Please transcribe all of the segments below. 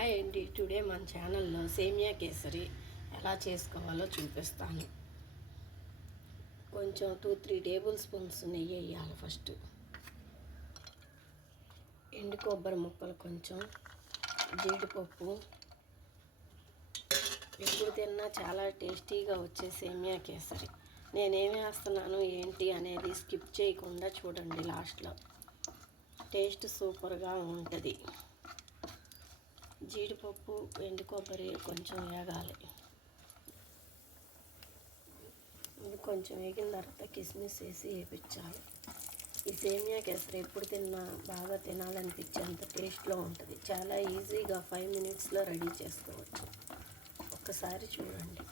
Hi అండి. Today మన ఛానల్లో సేమియా కేసరి ఎలా చేసుకోవాలో చూపిస్తాను. కొంచెం టూ త్రీ టేబుల్ స్పూన్స్ నెయ్యి వేయాలి ఫస్ట్. ఎండు కొబ్బరి ముక్కలు కొంచెం జీడిపప్పు. ఎప్పుడు తిన్నా చాలా టేస్టీగా వచ్చే సేమియా కేసరి. నేనేమి వేస్తున్నాను ఏంటి అనేది స్కిప్ చేయకుండా చూడండి లాస్ట్లో. టేస్ట్ సూపర్గా ఉంటుంది. జీడిపప్పు ఎండు కొబ్బరి కొంచెం వేగాలి. ఇది కొంచెం వేగిన తర్వాత కిస్మిస్ వేసి వేపించాలి. ఈ సేమియా కేసరి ఎప్పుడు తిన్నా బాగా తినాలనిపించేంత టేస్ట్లో ఉంటుంది. చాలా ఈజీగా ఫైవ్ మినిట్స్లో రెడీ చేసుకోవచ్చు. ఒక్కసారి చూడండి.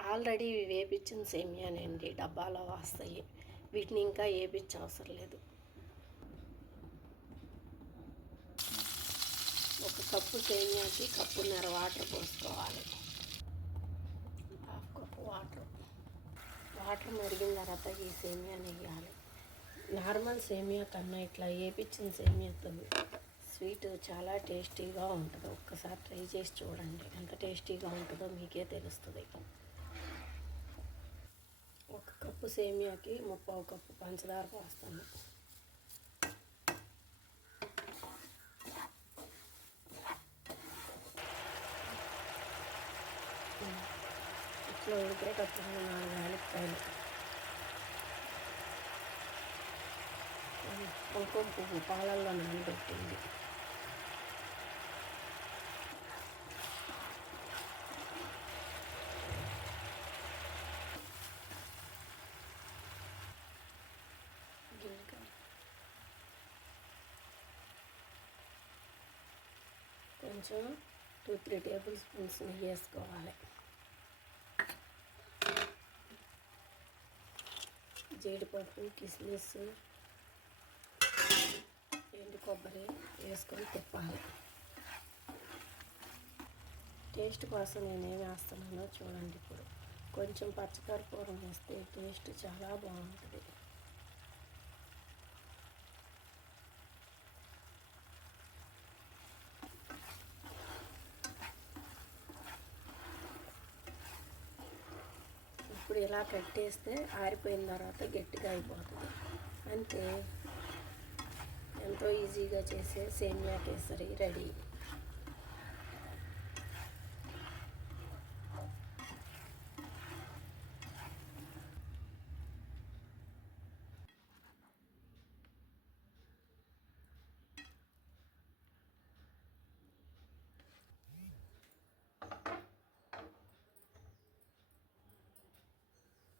ఆల్రెడీ వేపించిన సేమియానండి డబ్బాలో వస్తాయి. వీటిని ఇంకా వేపించ అవసరం లేదు. ఒక కప్పు సేమియాకి కప్పున్నర వాటర్ పోసుకోవాలి. Half cup water. వాటర్ మరిగిన తర్వాత ఈ సేమియాని వేయాలి నార్మల్ సేమియా కన్నా ఇట్లా వేపించిన సేమియాతో స్వీట్ చాలా టేస్టీగా ఉంటుంది. ఒక్కసారి ట్రై చేసి చూడండి. ఎంత టేస్టీగా ఉంటుందో మీకే తెలుస్తుంది. ఒక కప్పు సేమియాకి ముప్పావు కప్పు పంచదార పోస్తాను. ఇట్లా కట్టుకున్న నాలుగు యాలక్కాయలు కుంకుమ పువ్వు పాలల్లో నానబెట్టింది. కొంచెం టూ త్రీ టేబుల్ స్పూన్స్ నెయ్యి వేసుకోవాలి. జీడిపప్పు కిస్మిస్ ఎండు కొబ్బరి వేసుకొని తిప్పాలి. టేస్ట్ కోసం నేనేమి వేస్తున్నానో చూడండి ఇప్పుడు. కొంచెం పచ్చకర్పూరం వేస్తే టేస్ట్ చాలా బాగుంటుంది. ఇప్పుడు ఇలా కట్టేస్తే ఆరిపోయిన తర్వాత గట్టిగా అయిపోతుంది. అంతే. ఎంతో ఈజీగా చేసే సేమియా కేసరి రెడీ.